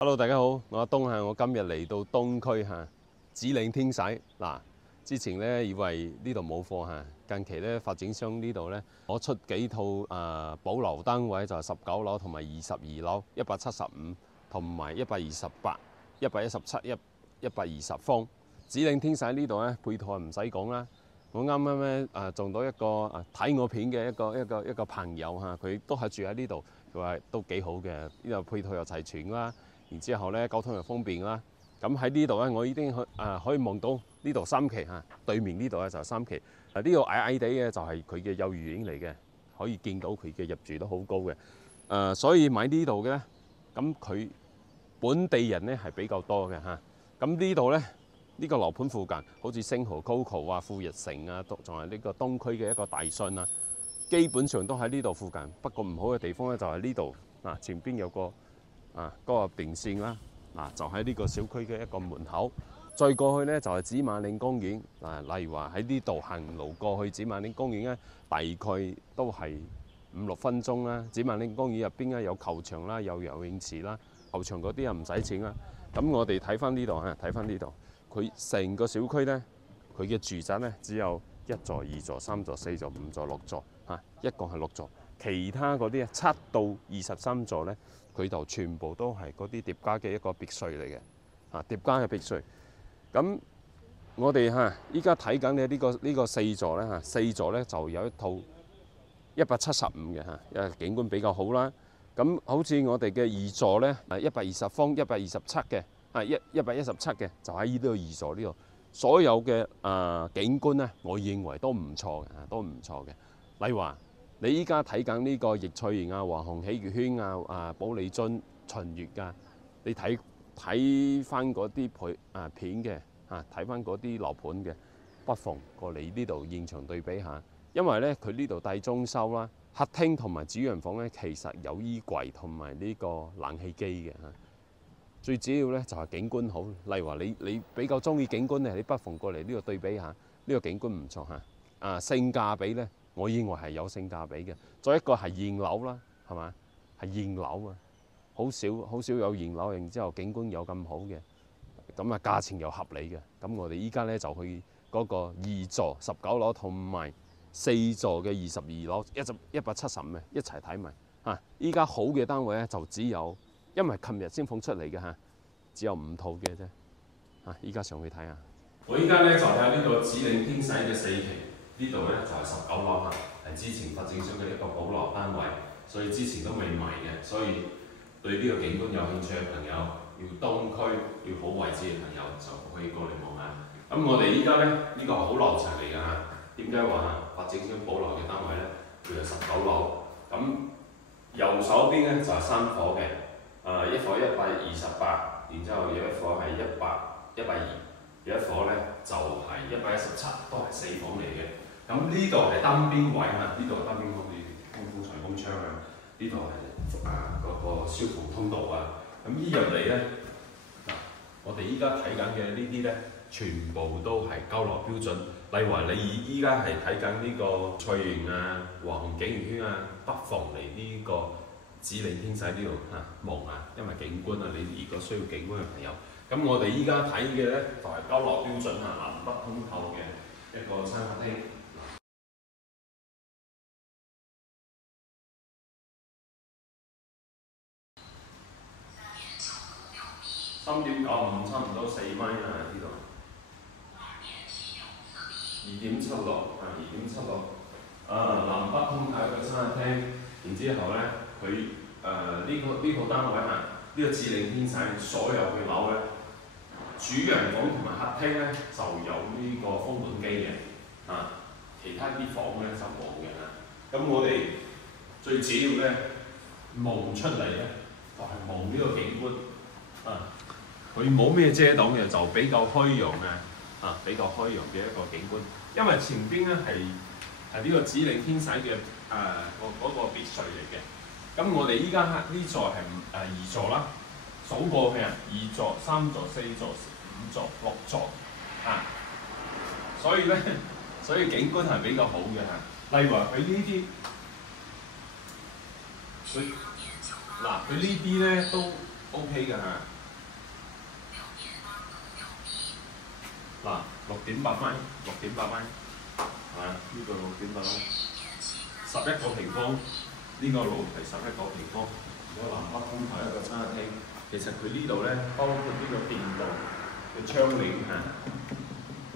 Hello，大家好，我阿東我今日嚟到東區指領天洗嗱。之前咧以為呢度冇貨近期咧發展商呢度咧攞出幾套保留單位，就係19樓同埋22樓175同埋128、117、120方。指領天洗呢度咧配套唔使講啦。我啱啱咧撞到一個睇我片嘅一個朋友佢都係住喺呢度，佢話都幾好嘅，呢度配套又齊全啦。然之後咧交通又方便啦。咁喺呢度咧，我已經可以望到呢度三期對面呢度咧就係三期。呢度矮矮地嘅就係佢嘅幼兒園嚟嘅，可以見到佢嘅入住都好高嘅。所以買呢度嘅咧，咁佢本地人咧係比較多嘅咁呢度咧呢個樓盤附近，好似星河 Coco 富日城仲係呢個東區嘅一個大信基本上都喺呢度附近。不過唔好嘅地方咧就係呢度前邊有個高壓電線啦，就喺呢個小區嘅一個門口。再過去咧就係紫馬嶺公園例如話喺呢度行路過去紫馬嶺公園咧，大概都係5-6分鐘啦。紫馬嶺公園入邊咧有球場啦，有游泳池啦，球場嗰啲又唔使錢啦。咁我哋睇翻呢度睇翻呢度，佢成個小區咧，佢嘅住宅咧只有1座、2座、3座、4座、5座、6座一共係6座。其他嗰啲7到23座咧，佢就全部都係嗰啲疊加嘅一個別墅嚟嘅疊加嘅別墅。咁我哋依家睇緊嘅呢個4座咧4座咧就有一套175嘅因為景觀比較好啦。咁好似我哋嘅2座咧120方127嘅117嘅就喺呢度2座呢度。所有嘅景觀咧，我認為都唔錯嘅都唔錯嘅。例如話你依家睇緊呢個易翠園華虹喜悅軒保利津秦悦你睇翻嗰啲片嘅睇翻嗰啲樓盤嘅，不妨過嚟呢度現場對比下。因為咧佢呢度帶裝修啦，客廳同埋主人房咧其實有衣櫃同埋呢個冷氣機嘅最主要咧就係景觀好。例如話你比較中意景觀咧，你不妨過嚟呢度對比下，呢個景觀唔錯性價比咧，我認為係有性價比嘅。再一個係現樓啦，係嘛？係現樓好少有現樓，然之後景觀有咁好嘅，咁價錢又合理嘅。咁我哋依家咧就去嗰個2座19樓同埋4座嘅22樓175嘅一齊睇埋依家好嘅單位咧就只有，因為琴日先放出嚟嘅只有5套嘅啫依家上去睇下。我依家咧就喺呢個指領天洗嘅4期，呢度咧就係19樓係之前發展商嘅一個保留單位，所以之前都未賣嘅。所以對呢個景觀有興趣嘅朋友，要東區要好位置嘅朋友就可以過嚟望下。咁我哋依家咧呢個好樓層嚟㗎點解話發展商保留嘅單位咧？佢係19樓，咁右手邊咧就係3伙嘅，一伙128，然之後有一伙係120，有一伙咧就係117，都係4房嚟嘅。咁呢度係單邊位呢度係單邊位，通風採光窗呢度係嗰個消防通道咁依入嚟咧我哋依家睇緊嘅呢啲咧，全部都係交樓標準。例如話你依家係睇緊呢個翠園華虹景悅軒不妨嚟呢個指領天洗呢度望下，因為景觀你如果需要景觀嘅朋友，咁我哋依家睇嘅咧就係交樓標準南北通透嘅一個餐客廳。3.95差唔多4米呢度。2.76南北通透嘅餐客廳。然之後咧，佢呢套單位呢個指領天洗所有嘅樓咧，主人房同埋客廳咧就有呢個風管機嘅其他啲房咧就冇嘅咁我哋最主要咧望出嚟咧就係望呢個景觀佢冇咩遮擋嘅，就比較開揚比較開揚嘅一個景觀。因為前邊咧係呢個指領天洗嘅嗰個別墅嚟嘅。咁我哋依家呢座係2座啦，數過去2座、3座、4座、5座、6座所以景觀係比較好嘅例如話佢呢啲，佢呢啲咧都 OK 嘅嗱，6.8米，6.8米，係嘛？呢個6.8米，11個平方，呢個露台11個平方，有南北通台一個餐廳。其實佢呢度咧，包括呢個電動嘅窗簾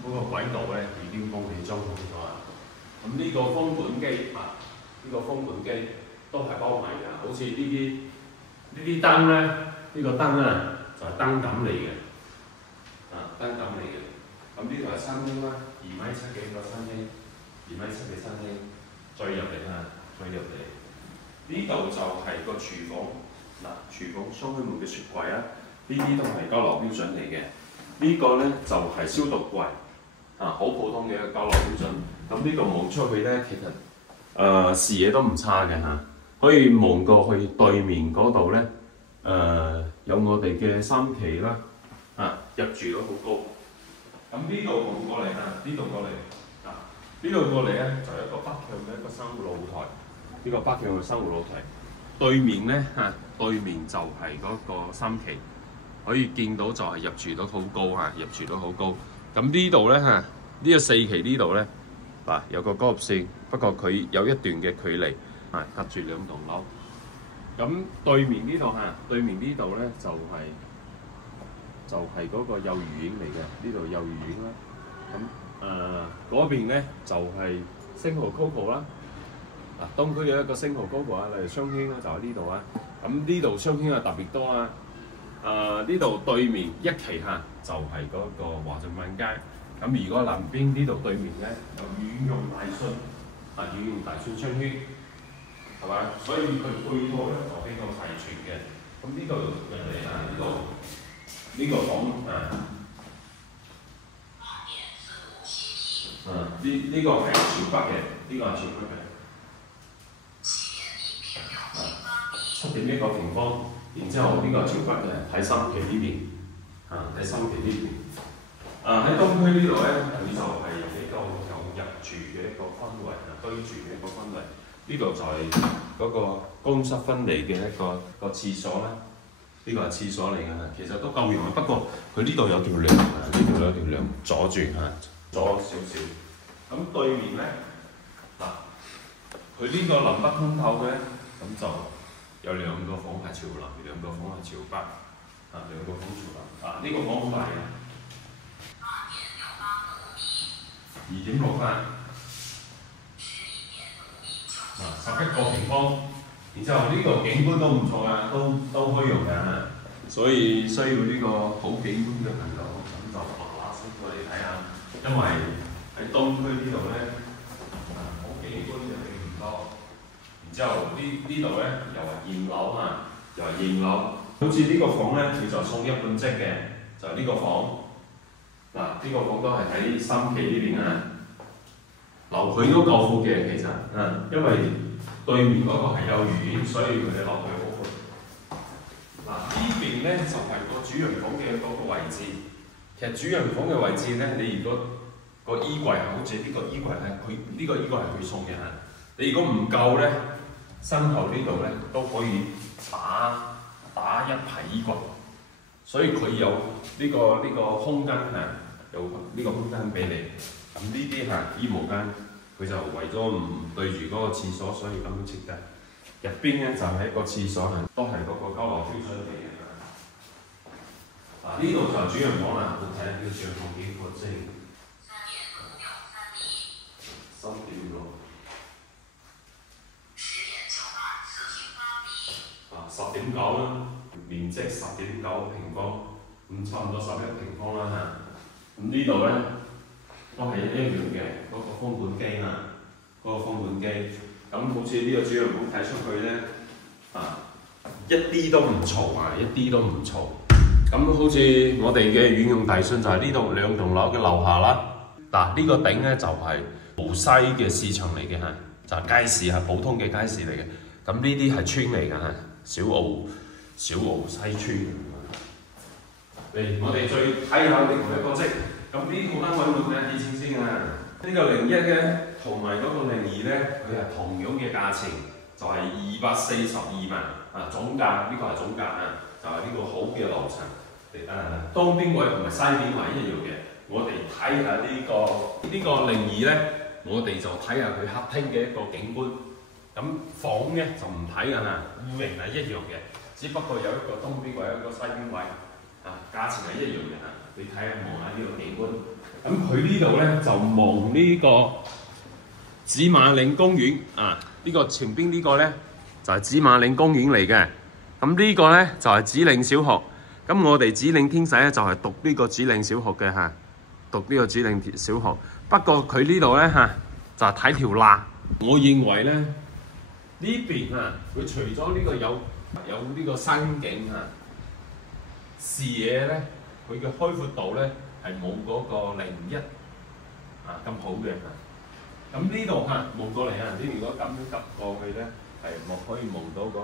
嗰個軌道咧已經幫你裝好咗啦。咁呢個風管機呢個風管機都係包埋嘅，好似呢啲燈咧，呢個燈啊就係燈膽嚟嘅，燈膽嚟嘅。咁呢度係餐廳啦，2.7米嘅個餐廳，2.7米嘅餐廳，再入嚟再入嚟，呢度就係個廚房。廚房雙開門嘅雪櫃啊，呢啲都係交流標準嚟嘅。呢個咧就係消毒櫃，好普通嘅一個交流標準。咁呢度望出去咧，其實視野都唔差嘅可以望過去對面嗰度咧，有我哋嘅三期啦，入住都好高。咁呢度望過嚟呢度過嚟，呢度過嚟咧就有一個北向嘅一個生活露台，呢個北向嘅生活露台。對面咧對面就係嗰個三期，可以見到就係入住到好高入住到好高。咁呢度咧呢個4期呢度咧有個高線，不過佢有一段嘅距離隔住2棟樓。咁對面呢度對面呢度咧就係嗰個幼兒園嚟嘅，呢度幼兒園啦。咁嗰邊咧就係星豪 Coco 啦。東區嘅一個星豪 Coco例如雙興就喺呢度咁呢度雙興特別多呢度對面1期就係嗰個華潤萬佳。咁如果南邊呢度對面咧有遠用大信遠用大信雙興，係嘛？所以佢配套咧就比較齊全嘅。咁呢度入嚟呢個房呢個係朝北嘅，呢個係朝北嘅。7.1個平方，然之後呢個朝北嘅喺三期呢邊，喺三期呢邊。喺東區呢度咧，佢就係比較有入住嘅一個氛圍居住嘅一個氛圍。呢度就係嗰個乾濕分離嘅一個廁所啦。呢個係廁所嚟嘅，其實都夠用，不過佢呢度有條梁呢度有條梁阻住阻少少。咁對面咧佢呢個南北通透嘅咧，咁就有2個房係朝南，2個房係朝北，2個房朝南。呢個房好大嘅，2.6米，11個平方。然之後呢個景觀都唔錯都可以用嘅所以需要呢個好景觀嘅朋友，咁就先過嚟睇下，因為喺東區呢度咧，好景觀就並唔多。然之後呢度咧又係現樓又係現樓，好似呢個房咧，佢就送1半積嘅，就係呢個房。呢個房都係喺三期呢邊樓距都夠闊嘅，其實因為對面嗰個係幼兒園，所以佢哋樓距好闊。呢邊咧就係個主人房嘅嗰個位置。其實主人房嘅位置咧，你如果個衣櫃好似呢個衣櫃呢個衣櫃係佢送嘅你如果唔夠咧，身後呢度咧都可以打一排衣櫃，所以佢有呢個空間有呢個空間俾你。咁呢啲衣帽間，佢就為咗唔對住嗰個廁所，所以咁樣設計。入邊咧就係一個廁所都係嗰個交流標準嚟嘅。呢度就主人房好睇呢個主人房幾闊先？3.5米。10.9啦，面積10.9平方，咁差唔多11平方啦咁呢度咧都係一樣嘅嗰個風管機嗰個風管機。咁好似呢個主人房睇出去咧一啲都唔嘈一啲都唔嘈。咁好似我哋嘅遠用大信就係呢度2棟樓嘅樓下啦。呢個頂咧就係無西嘅市場嚟嘅就係街市普通嘅街市嚟嘅。咁呢啲係村嚟嘅小澳西村。嚟，我哋再睇下另外一個積。咁呢套單位會睇幾錢先呢個01咧同埋嗰個02咧，佢係同樣嘅價錢，就係242萬總價呢個係總價就係呢個好嘅樓層。當邊位同埋西邊位一樣嘅我哋睇下呢個靈異咧，我哋就睇下佢客廳嘅一個景觀。咁房咧就唔睇㗎啦，戶型係一樣嘅，只不過有一個東邊位，有一個西邊位，價錢係一樣嘅嚇。你睇下望下呢個景觀。咁佢呢度咧就望呢個紫馬嶺公園呢個前邊呢個咧就係紫馬嶺公園嚟嘅。咁呢個咧就係紫嶺小學。咁我哋紫嶺天使咧就係讀呢個紫嶺小學嘅嚇，讀呢個紫嶺小學。不過佢呢度咧就係睇條罅。我認為咧呢邊佢除咗呢個有呢個山景視野咧，佢嘅開闊度咧係冇嗰個01咁好嘅咁呢度望過嚟你如果咁樣急過去咧，係可以望到嗰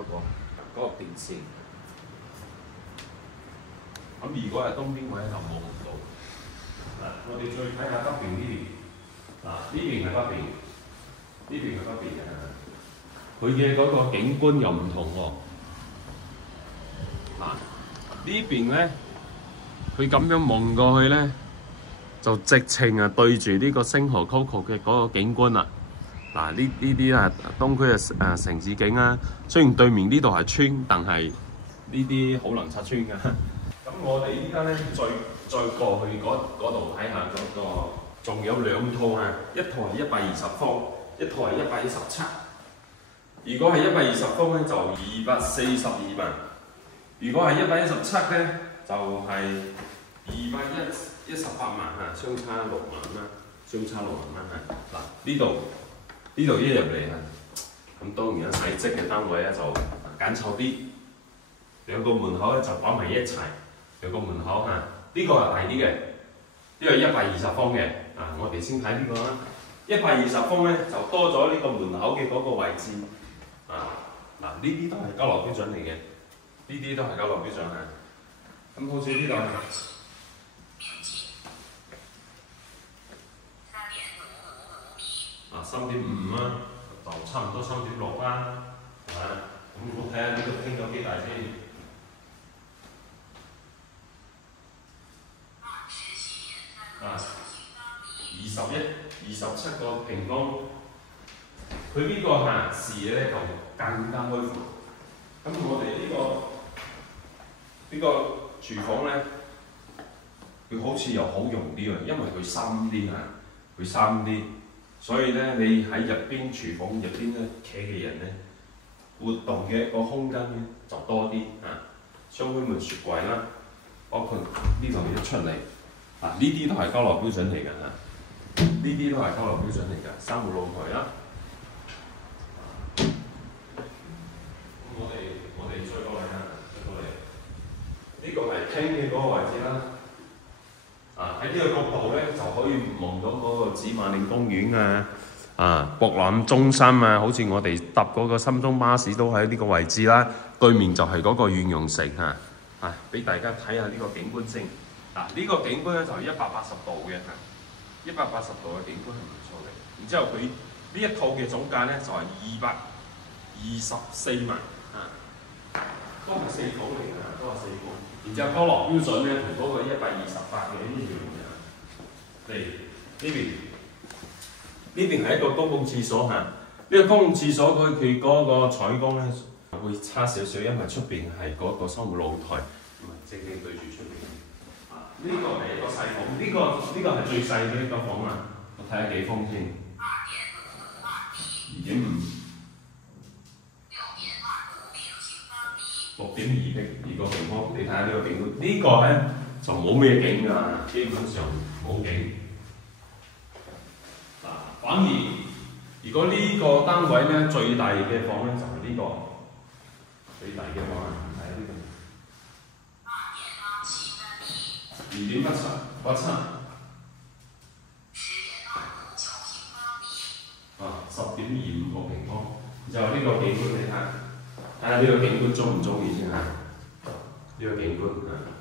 個電線。咁如果係東邊位就望唔到。我哋再睇下北邊呢邊。呢邊係北邊，呢邊係北邊嘅。佢嘅嗰個景觀又唔同喎。呢邊咧，佢咁樣望過去咧，就直情對住呢個星河 Coco 嘅嗰個景觀啦。呢啲東區嘅城市景啊。雖然對面呢度係村，但係呢啲好難拆穿㗎。咁我哋依家咧再過去嗰度睇下嗰個，仲有兩套一套係120方，一套係117。如果係120方咧就242萬，如果係117咧就係218萬相差6萬啦，相差6萬蚊呢度一入嚟咁當然細則嘅單位咧就緊湊啲，兩個門口咧就擺埋一齊。有個門口呢個係大啲嘅，呢個120方嘅我哋先睇呢個啦。120方咧就多咗呢個門口嘅嗰個位置呢啲都係交流標準嚟嘅，呢啲都係交流標準咁好似呢度3.55就差唔多3.6啦，咁我睇下呢個廳有幾大先。27個平方，佢呢個視野咧就更加開闊。咁我哋呢個廚房咧，佢好似又好用啲因為佢深啲，所以咧你喺入邊廚房入邊咧企嘅人咧，活動嘅一個空間咧就多啲雙開門雪櫃啦，包括呢度一出嚟呢啲都係交流標準嚟㗎呢啲都係交流標準嚟㗎，生活露台啦。我哋再過嚟呢個係廳嘅嗰個位置啦。喺呢個角度咧就可以望到嗰個紫馬嶺公園博覽中心好似我哋搭嗰個深中巴士都喺呢個位置啦。對面就係嗰個遠洋城俾大家睇下呢個景觀先。呢個景觀咧就係180度嘅，180度嘅景觀係唔錯嘅。然之後佢呢一套嘅總價咧就係224萬都係4房嚟㗎，都係4房。然之後高樂標準咧同嗰個128嘅一樣嘅。呢邊係一個公共廁所呢個公共廁所佢嗰個採光咧會差少少，因為出邊係嗰個生活露台，正對住出邊。呢個係一個細房，呢個係最細嘅一個房我睇下幾方先。6.2個平方，你睇下呢個景觀，呢個咧就冇咩景㗎，基本上冇景。反而如果呢個單位咧最大嘅房咧就係呢個最大嘅房睇下呢個。2.87，10.25個平方。就呢個景觀你睇下呢個景觀中唔中意先呢個景觀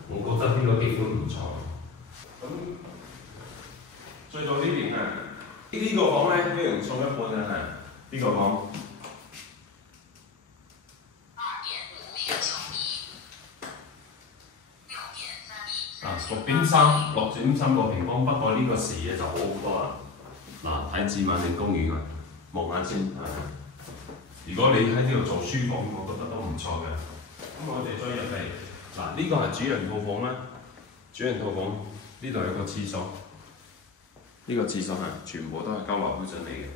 我覺得呢個景觀唔錯。咁再到呢邊呢個房咧一人送一半呢個房。2.5平方米，6.3米6.3個平方，不過呢個視野就好好多啦。嗱，睇紫萬里公園啊，望下先。如果你喺呢度做書房，我覺得都唔錯嘅。咁我哋再入嚟，嗱呢個係主人套房啦。主人套房呢度有個廁所，呢個廁所係全部都係膠滑標準嚟嘅。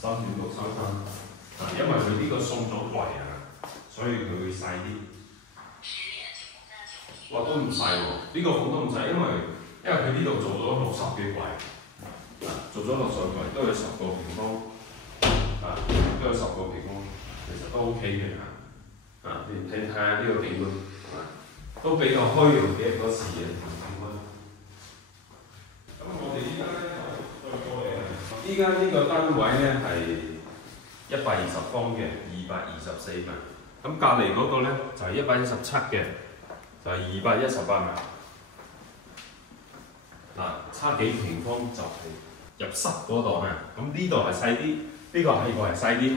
3.633，因為佢呢個送咗櫃啊，所以佢會細啲。哇，都唔細喎，呢個房都唔細，因為佢呢度做咗60幾櫃，做咗60櫃都有10個平方，都有10個平方，其實都 OK 嘅你睇下呢個景觀，都比較開揚嘅一個視野同景觀。咁我哋依家咧就再過嚟，依家呢個單位咧係120方嘅，224萬。咁隔離嗰個咧就係117嘅。就係218萬，差幾平方就係入室嗰度啊。咁呢度係細啲，呢個係細啲。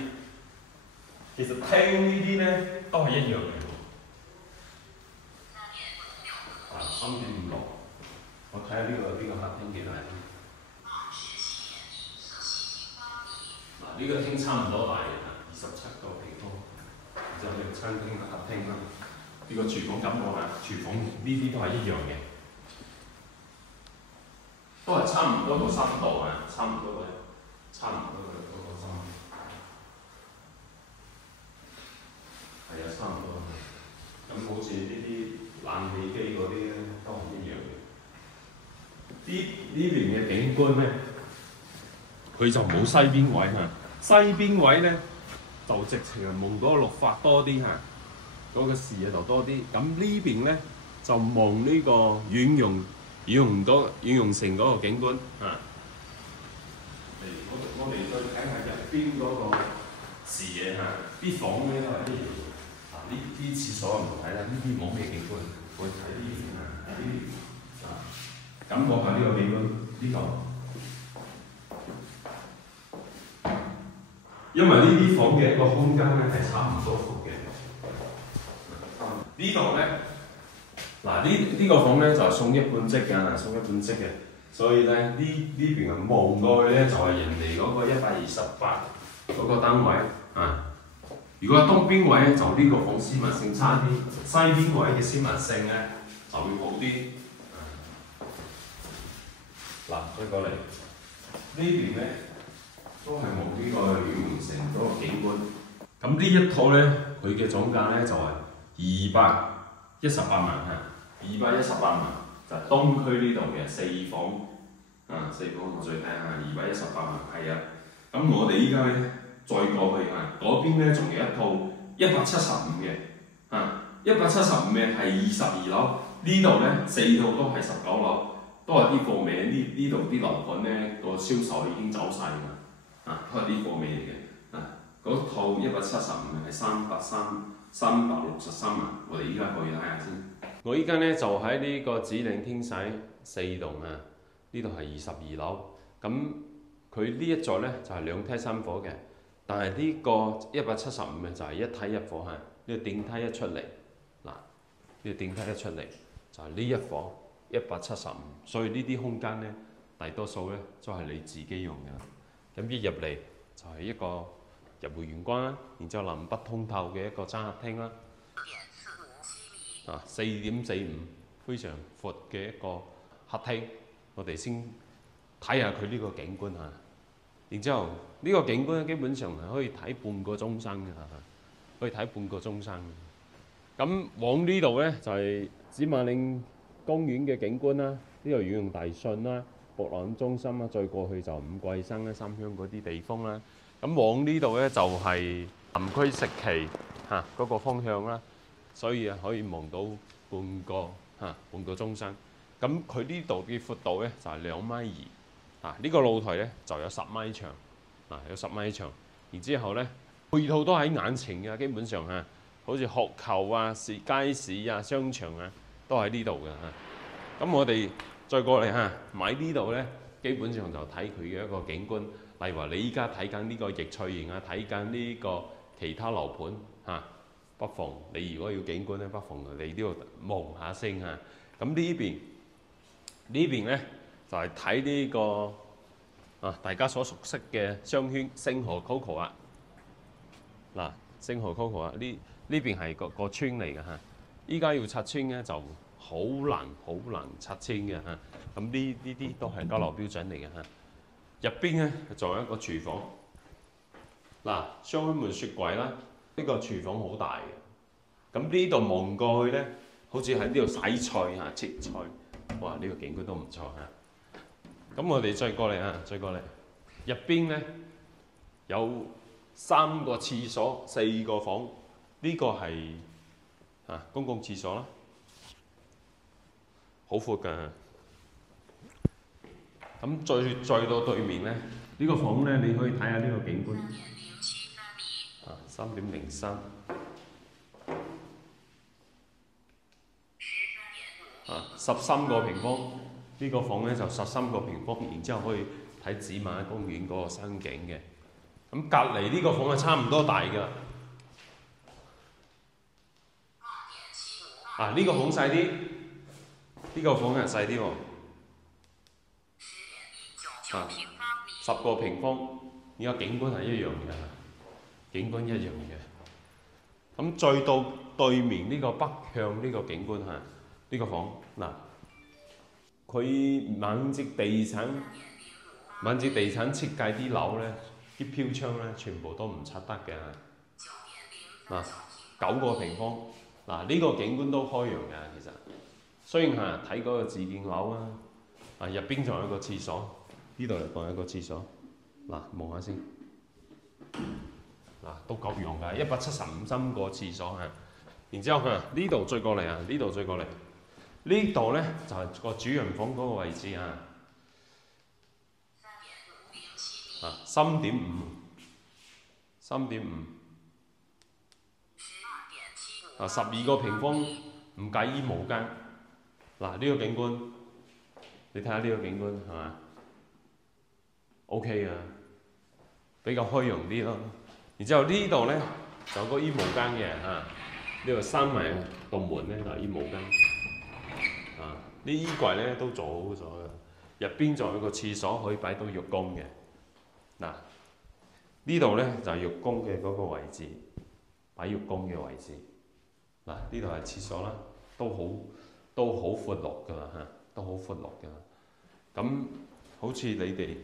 其實廳呢啲咧都係一樣嘅。3.56，我睇下呢個客廳幾大先。呢個廳差唔多大嘅，27個平方，就係餐廳嘅客廳啦。呢個廚房感覺廚房呢啲都係一樣嘅，都係差唔多個深度差唔多嘅嗰個深度，係差唔多。咁好似呢啲冷氣機嗰啲咧，都係一樣嘅。呢邊嘅景觀咧，佢就冇西邊位西邊位咧就直情係望到綠化多啲嗰個視野就多啲，咁呢邊咧就望呢個遠容城嗰個景觀我哋再睇下入邊嗰個視野啲房咧都係一樣。呢啲廁所唔睇啦，呢啲冇咩景觀，我睇呢邊感覺下呢個景觀呢度。因為呢啲房嘅一個空間咧係差唔多闊嘅。呢度咧，呢個房咧就係送一半積嘅，所以咧呢邊望過去咧就係人哋嗰個128嗰個單位如果東邊位咧就呢個房私密性差啲，西邊位嘅私密性咧就會好啲。再過嚟呢邊咧都係望呢個遠容城嗰個景觀。咁呢一套咧，佢嘅總價咧就係218萬218萬就係東區呢度嘅4房4房我再睇下218萬係咁我哋依家咧再過去嗰邊咧仲有一套175嘅175嘅係22樓，呢度咧4套都係19樓，都係啲貨尾。呢度啲樓盤咧個銷售已經走晒㗎都係啲貨尾嚟嘅。嗰套175係363萬，我哋依家可以睇下先。我依家咧就喺呢個紫嶺天璽4棟呢度係22樓。咁佢呢一座咧就係2梯3房嘅，但係呢個175嘅就係1梯1房呢個電梯一出嚟，呢個電梯一出嚟就係呢一房175，所以呢啲空間咧大多數咧都係你自己用嘅。咁一入嚟就係一個入會玄關啦，然之後南北通透嘅一個爭客廳啦，4.45非常闊嘅一個客廳。我哋先睇下佢呢個景觀然之後呢個景觀咧基本上係可以睇半個鐘生嘅咁往呢度咧就係紫萬里公園嘅景觀啦，呢度遠容大信啦、博覽中心啦，再過去就五桂生啦、三鄉嗰啲地方啦。咁往呢度咧就係南區食旗嗰個方向啦，所以可以望到半個鐘生。咁佢呢度嘅闊度咧就係2.2米呢個露台咧就有10米長有10米長。然之後咧配套都喺眼前嘅，基本上好似學球街市商場都喺呢度嘅咁我哋再過嚟買呢度咧，基本上就睇佢嘅一個景觀。例如話你依家睇緊呢個易翠園睇緊呢個其他樓盤嚇，不妨你如果要景觀咧，不妨嚟呢度望下先嚇。咁呢邊咧就係睇呢個大家所熟悉嘅商圈星河 Coco 啊。嗱，星河 Coco 啊，呢邊係個村嚟嘅嚇。依家要拆遷咧就好難拆遷嘅嚇。咁呢啲都係交樓標準嚟嘅嚇。入邊咧仲有一個廚房。嗱，雙開門雪櫃啦，呢個廚房好大嘅。咁呢度望過去咧，好似喺呢度洗菜嚇、切菜。哇！呢個景觀都唔錯嚇。咁我哋再過嚟啊，再過嚟。入邊咧有3個廁所、4個房，呢個係公共廁所啦，好闊㗎。咁再到對面咧，呢個房咧你可以睇下呢個景觀。3.03。13個平方，呢個房咧就13個平方，然之後可以睇紫馬公園嗰個山景嘅。咁隔離呢個房係差唔多大㗎。呢個房細啲，呢個房係細啲喎。10個平方，而家景觀係一樣嘅，景觀一樣嘅。咁再到對面呢個北向呢個景觀嚇，呢個房嗱，佢萬捷地產設計啲樓咧，啲飄窗咧全部都唔拆得嘅。9個平方，呢個景觀都開揚嘅其實。雖然睇嗰個自建樓啊，入邊仲有一個廁所，呢度仲有一個廁所。望下先，都夠用㗎，175針個廁所嚇。然之後呢度再過嚟啊，呢度再過嚟，呢度咧就係個主人房嗰個位置啊。3.5，12個平方，唔計衣帽間。呢個景觀，你睇下呢個景觀係嘛 ？OK 啊，比較開揚啲咯。然之後呢度咧就有個衣帽間嘅嚇，呢度閂埋道門咧就係衣帽間。啲衣櫃咧都做好咗嘅，入邊仲有個廁所可以擺到浴缸嘅。呢度咧就係浴缸嘅嗰個位置，擺浴缸嘅位置。呢度係廁所啦，都好闊落㗎啦嚇，都好闊落㗎。咁好似你哋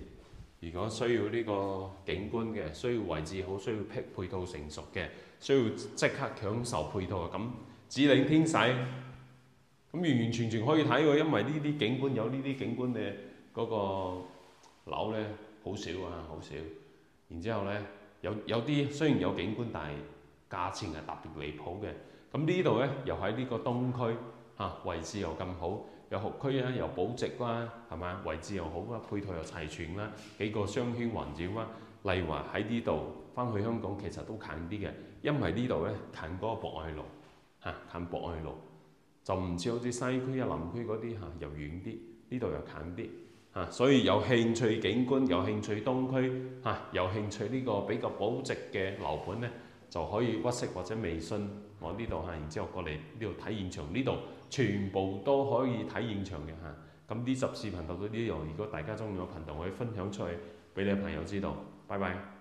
如果需要呢個景觀嘅，需要位置好，需要配套成熟嘅，需要即刻享受配套嘅，咁指領天使，咁完全可以睇喎，因為呢啲景觀有呢啲景觀嘅嗰個樓咧好少啊，好少。然之後咧有啲雖然有景觀，但係價錢係特別離譜嘅。咁呢度咧又喺呢個東區位置又咁好，有學區啦，又保值啦，係嘛？位置又好啦，配套又齊全啦，幾個商圈環繞啦。例如話喺呢度翻去香港其實都近啲嘅，因為呢度咧近嗰個博愛路近博愛路，就唔似好似西區啊、南區嗰啲又遠啲，呢度又近啲所以有興趣景觀，有興趣東區有興趣呢個比較保值嘅樓盤咧，就可以WhatsApp或者微信我呢度然之後過嚟呢度睇現場，呢度全部都可以睇現場嘅咁呢集視頻到呢度，如果大家中意我頻道，可以分享出去俾你嘅朋友知道。拜拜。